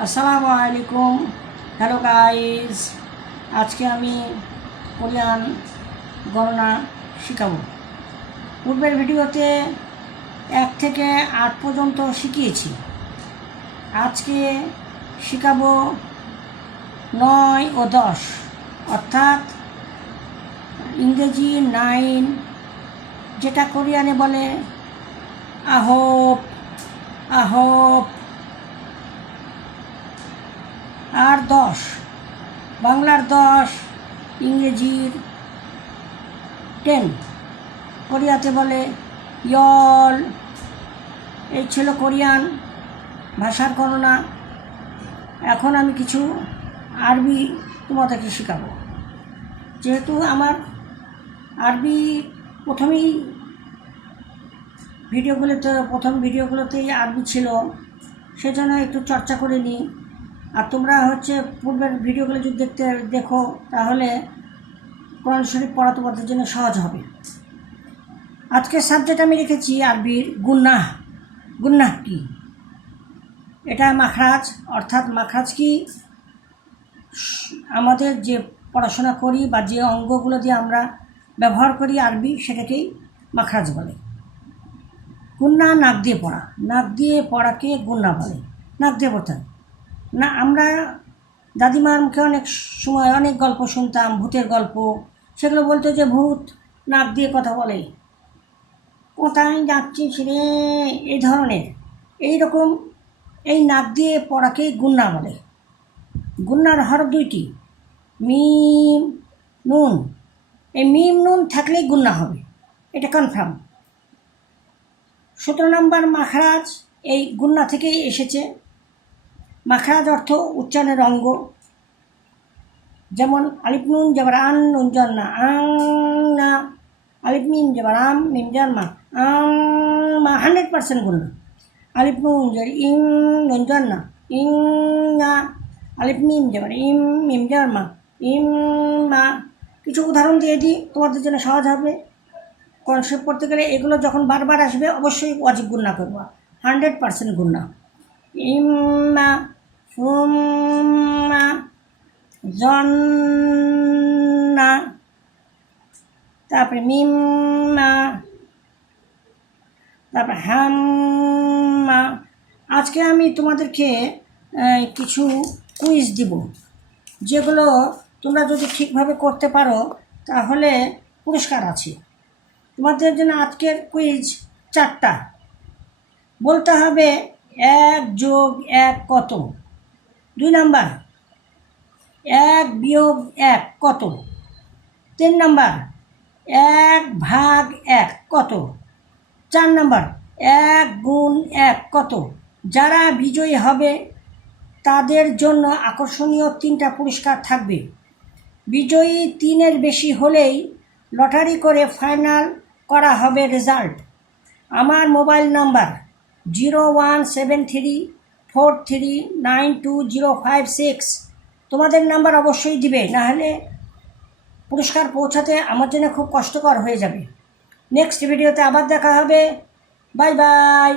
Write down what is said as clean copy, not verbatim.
আসসালামু আলাইকুম। Hello guys, আজকে আমি কোরিয়ান গণনা শেখাবো। পূর্বের ভিডিওতে 1 থেকে 8 পর্যন্ত শিখিয়েছি। আজকে শেখাবো 9 ও 10, অর্থাৎ ইংরেজি 9, যেটা কোরিয়ানে বলে আহোপ আহোপ, আর 10 বাংলার 10, ইংরেজির 10, কোরিয়াতে বলে ইয়ল। এই ছিল কোরিয়ান ভাষার গণনা। এখন আমি কিছু আরবি তোমাদেরকে শেখাবো। যেহেতু আমার আরবি প্রথম ভিডিওগুলোতেই আরবি ছিল, সেজন্য একটু চর্চা করে নিই। আর তোমরা পূর্বের ভিডিওগুলো যদি দেখো, তাহলে কোরআন শরীফ পড়া তোমাদের জন্য সহজ হবে। আজকের সাবজেক্ট আমি রেখেছি আরবির গুন্নাহ। গুন্নাহ কি? এটা মাখরাজ, অর্থাৎ মাখরাজ কি? আমাদের যে পড়াশোনা করি বা যে অঙ্গগুলো দিয়ে আমরা ব্যবহার করি আরবি, সেটাকেই মাখরাজ বলে। গুন্না নাক দিয়ে পড়া, নাক দিয়ে পড়াকে গুন্না বলে। নাক দিয়ে পড়তে না, আমরা দাদিমার মুখে অনেক সময় অনেক গল্প শুনতাম, ভূতের গল্প। সেগুলো বলতো যে ভূত নাক দিয়ে কথা বলে, কোথায় যাচ্ছিস রে, এই ধরনের। এইরকম এই নাক দিয়ে পড়াকেই গুন্না বলে। গুন্নার হরফ 2টি, মিম নুন। এই মিম নুন থাকলেই গুন্না হবে, এটা কনফার্ম। 17 নম্বর মাখরাজ এই গুন্না থেকেই এসেছে। মাখরাজ অর্থ উচ্চারণের অঙ্গ। যেমন আলিফ নুন জবর আন, নুন জন্না আং না। আলিফ মিম জবর আম, মিম জন্মা আং মা, 100% গুন্না। আলিফ নুন জবর ইং, নুন জন্না ইং না। আলিফ মিম জবর ইম, মিম জন্মা ইম মা। কিছু উদাহরণ দিয়ে দিই, তোমাদের জন্য সহজ হবে। কনসেপ্ট পড়তে গেলে এগুলো যখন বারবার আসবে, অবশ্যই ওয়াজিব গুন্না করবো, 100% গুন্না। ইম্মা, সুম্মা, জন্না, তারপরে মিম্মা, তারপরে হাম্মা। আজকে আমি তোমাদেরকে কিছু কুইজ দিব, যেগুলো তোমরা যদি ঠিকভাবে করতে পারো তাহলে পুরস্কার আছে তোমাদের জন্য। আজকের কুইজ 4টা। বলতে হবে 1 + 1 কত, 2 নাম্বার 1 - 1 কত, 3 নাম্বার 1/1 কত, 4 নাম্বার 1 × 1 কত। যারা বিজয়ী হবে তাদের জন্য আকর্ষণীয় 3টা পুরস্কার থাকবে। বিজয়ী 3-এর বেশি হলেই লটারি করে ফাইনাল করা হবে রেজাল্ট। আমার মোবাইল নাম্বার 017343920056। তোমাদের নাম্বার অবশ্যই দিবে, নাহলে পুরস্কার পৌঁছাতে আমার জন্য খুব কষ্টকর হয়ে যাবে। নেক্সট ভিডিওতে আবার দেখা হবে। Bye bye.